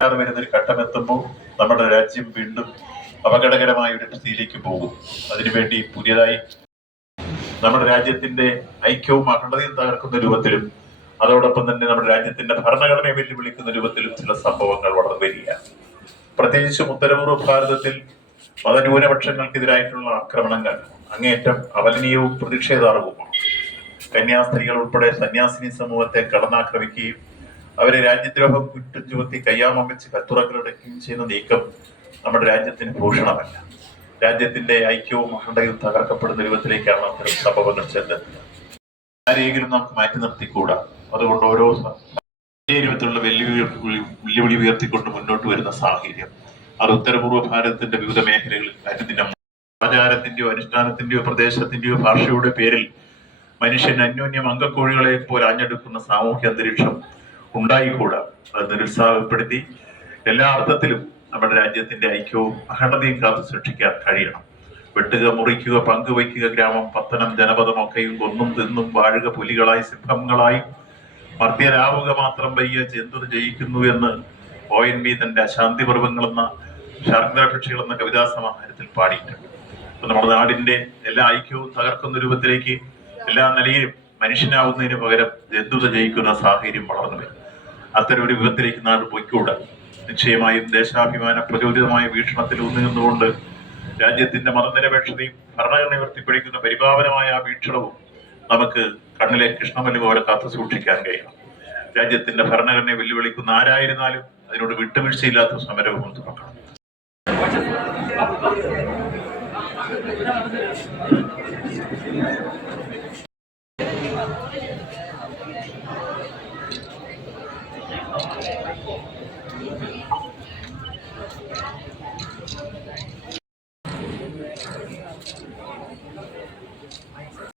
നടക്കാതെ വരുന്ന ഒരു ഘട്ടം എത്തുമ്പോൾ നമ്മുടെ രാജ്യം വീണ്ടും അപകടകരമായ ഒരു സ്ഥിതിയിലേക്ക് പോകും. അതിനുവേണ്ടി പുതിയതായി നമ്മുടെ രാജ്യത്തിന്റെ ഐക്യവും അഖണ്ഡതയും തകർക്കുന്ന രൂപത്തിലും അതോടൊപ്പം തന്നെ നമ്മുടെ രാജ്യത്തിന്റെ ഭരണഘടനയെ വെല്ലുവിളിക്കുന്ന രൂപത്തിലും ചില സംഭവങ്ങൾ വളർന്നു വരിക പ്രത്യേകിച്ചും ഉത്തരപൂർവ ഭാരതത്തിൽ മതന്യൂനപക്ഷങ്ങൾക്കെതിരായിട്ടുള്ള ആക്രമണങ്ങൾ അങ്ങേയറ്റം അവലനീയവും പ്രതിഷേധാർഹവുമാണ് കന്യാസ്ത്രീകൾ ഉൾപ്പെടെ സന്യാസിനി സമൂഹത്തെ കടന്നാക്രമിക്കുകയും അവരെ രാജ്യദ്രോഹം കുറ്റം ചുമത്തി കയ്യാമം വെച്ച് കത്തുറകളുടെയും ചെയ്യുന്ന നീക്കം നമ്മുടെ രാജ്യത്തിന് ഭൂഷണമല്ല. രാജ്യത്തിന്റെ ഐക്യവും അഖണ്ഡയും തകർക്കപ്പെടുന്ന രൂപത്തിലേക്കാണ് അത്തരം സംഭവങ്ങൾ ചെല്ലുന്നത്. ആരെയെങ്കിലും നമുക്ക് മാറ്റി നിർത്തിക്കൂടാ? അതുകൊണ്ട് ഓരോ രൂപത്തിലുള്ള വെല്ലുവിളി വെല്ലുവിളി ഉയർത്തിക്കൊണ്ട് മുന്നോട്ട് വരുന്ന സാഹചര്യം. അത് ഉത്തരപൂർവ ഭാരതത്തിന്റെ വിവിധ മേഖലകളിൽ അനുദിനം ആചാരത്തിന്റെയോ അനുഷ്ഠാനത്തിന്റെയോ പ്രദേശത്തിന്റെയോ ഭാഷയുടെ പേരിൽ മനുഷ്യൻ അന്യോന്യം അംഗക്കോഴികളെ പോലെ ആഞ്ഞെടുക്കുന്ന സാമൂഹ്യ അന്തരീക്ഷം ഉണ്ടായിക്കൂടാ. അത് നിരുത്സാഹപ്പെടുത്തി എല്ലാ അർത്ഥത്തിലും നമ്മുടെ രാജ്യത്തിന്റെ ഐക്യവും അഖണ്ഡതയും കാത്തു സൂക്ഷിക്കാൻ കഴിയണം. വെട്ടുക മുറിക്കുക പങ്കുവയ്ക്കുക ഗ്രാമം പത്തനം ജനപദം ഒക്കെയും കൊന്നും തിന്നും വാഴുക പുലികളായി സിംഹങ്ങളായി. മർദ്ദ്യരാവുക മാത്രം വയ്യ ചെന്തത് ജയിക്കുന്നു എന്ന് ഒ എൻ വി തന്റെ അശാന്തി പർവങ്ങൾ എന്ന ശാർദ്രപക്ഷികൾ എന്ന കവിതാ സമാഹാരത്തിൽ പാടിയിട്ടുണ്ട്. അപ്പൊ നമ്മുടെ നാടിന്റെ എല്ലാ ഐക്യവും തകർക്കുന്ന രൂപത്തിലേക്ക് എല്ലാ നിലയിലും മനുഷ്യനാവുന്നതിന് പകരം ജന്തുത ജയിക്കുന്ന സാഹചര്യം വളർന്നു വരും. അത്തരം ഒരു വിധത്തിലേക്ക് നാട് പൊയ്ക്കൂട. നിശ്ചയമായും ദേശാഭിമാന പ്രചോദിതമായ വീക്ഷണത്തിൽ ഊന്നുനിന്നുകൊണ്ട് രാജ്യത്തിന്റെ മതനിരപേക്ഷതയും ഭരണഘടന ഉയർത്തിപ്പിടിക്കുന്ന പരിപാവനമായ ആ വീക്ഷണവും നമുക്ക് കണ്ണിലെ കൃഷ്ണമല്ലി പോലെ കാത്തു സൂക്ഷിക്കാൻ കഴിയണം. രാജ്യത്തിന്റെ ഭരണഘടനയെ വെല്ലുവിളിക്കുന്ന ആരായിരുന്നാലും അതിനോട് വിട്ടുവീഴ്ചയില്ലാത്ത സമരവും തുറക്കണം